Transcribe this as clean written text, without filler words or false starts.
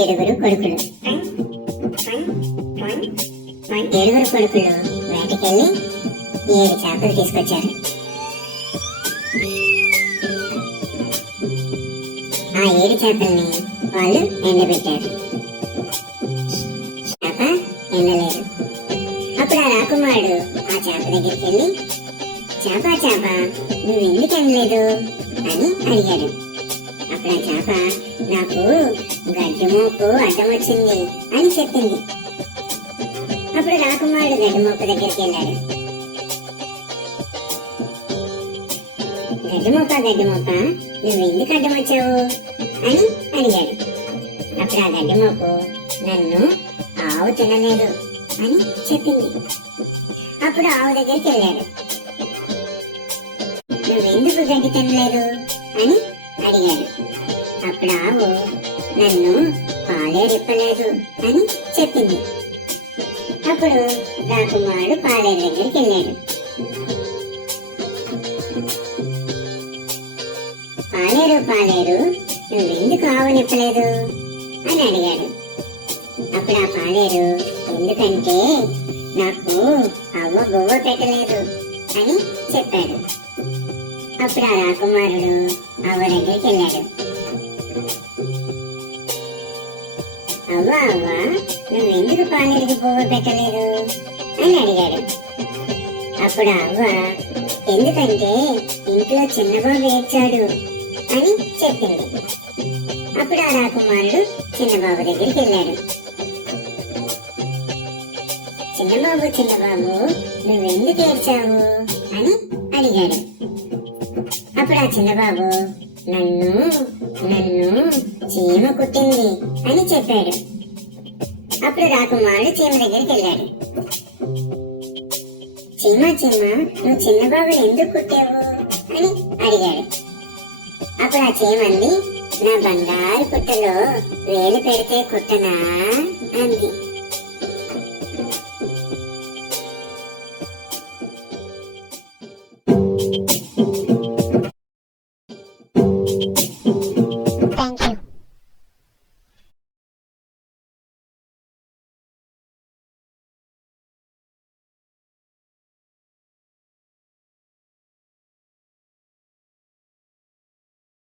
ఏడుగురు కొడుకులు. ఏడుగురు కొడుకులు వేటకెళ్ళి 7 చేపలు తీసుకొచ్చారు. ఆ 7 చేపల్ని వాళ్ళు ఎండబెట్టారు. చేప ఎండలేదు. అప్పుడు ఆ రాకుమారుడు ఆ చేప దగ్గరికి వెళ్ళి, చేప చేప నువ్వెందుకు ఎండలేదు అని అడిగాడు. అప్పుడు ఆ చేప, నాకు గడ్డి మోపు అడ్డం వచ్చింది అని చెప్పింది. అప్పుడు రాకుమారుడు గడ్డి మోపు దగ్గరికి వెళ్ళాడు. గడ్డి మోప నువ్వెందుకు అడ్డం వచ్చావు అని అడిగాడు. అప్పుడు ఆ గడ్డి మోపు, నన్ను ఆవు తినలేదు అని చెప్పింది. అప్పుడు ఆవు దగ్గరికి వెళ్ళాడు. నువ్వెందుకు గడ్డి తినలేదు అని అడిగాడు. అప్పుడు ఆవు, నన్ను పాలే రిప్పలేదు అని చెప్పింది. అప్పుడు రాకుమారుడు పాలేరు దగ్గరికి వెళ్ళాడు. పాలేరు నువ్వెందుకు ఆవు నిప్పలేదు అని అడిగాడు. అప్పుడు ఆ పాలేరు, ఎందుకంటే నాకు అవ్వ బొవ్వ పెట్టలేదు అని చెప్పాడు. అప్పుడు ఆ రాకుమారుడు అవ్వ దగ్గరికి వెళ్ళాడు. అవ్వ నువ్వెందుకు పాలేరుకి బొవ్వ పెట్టలేదు అని అడిగాడు. అప్పుడు అవ్వ, ఎందుకంటే ఇంట్లో చిన్నబాబు ఏడ్చాడు అని చెప్పింది. అప్పుడు ఆ రాకుమారుడు చిన్నబాబు దగ్గరికి వెళ్ళాడు. చిన్నబాబు నువ్వెందుకు ఏడ్చావు అని అడిగాడు. అప్పుడు ఆ చిన్నబాబు, నన్ను చీమ కుట్టింది అని చెప్పాడు. అప్పుడు రాకుమారుడు చీమ దగ్గరికి వెళ్ళాడు. చీమ నువ్వు చిన్నబాబుని ఎందుకు కుట్టావు అని అడిగాడు. అప్పుడు ఆ చీమ అంది, నా బంగారు పుట్టలో వేలు పెడితే కుట్టనా అంది.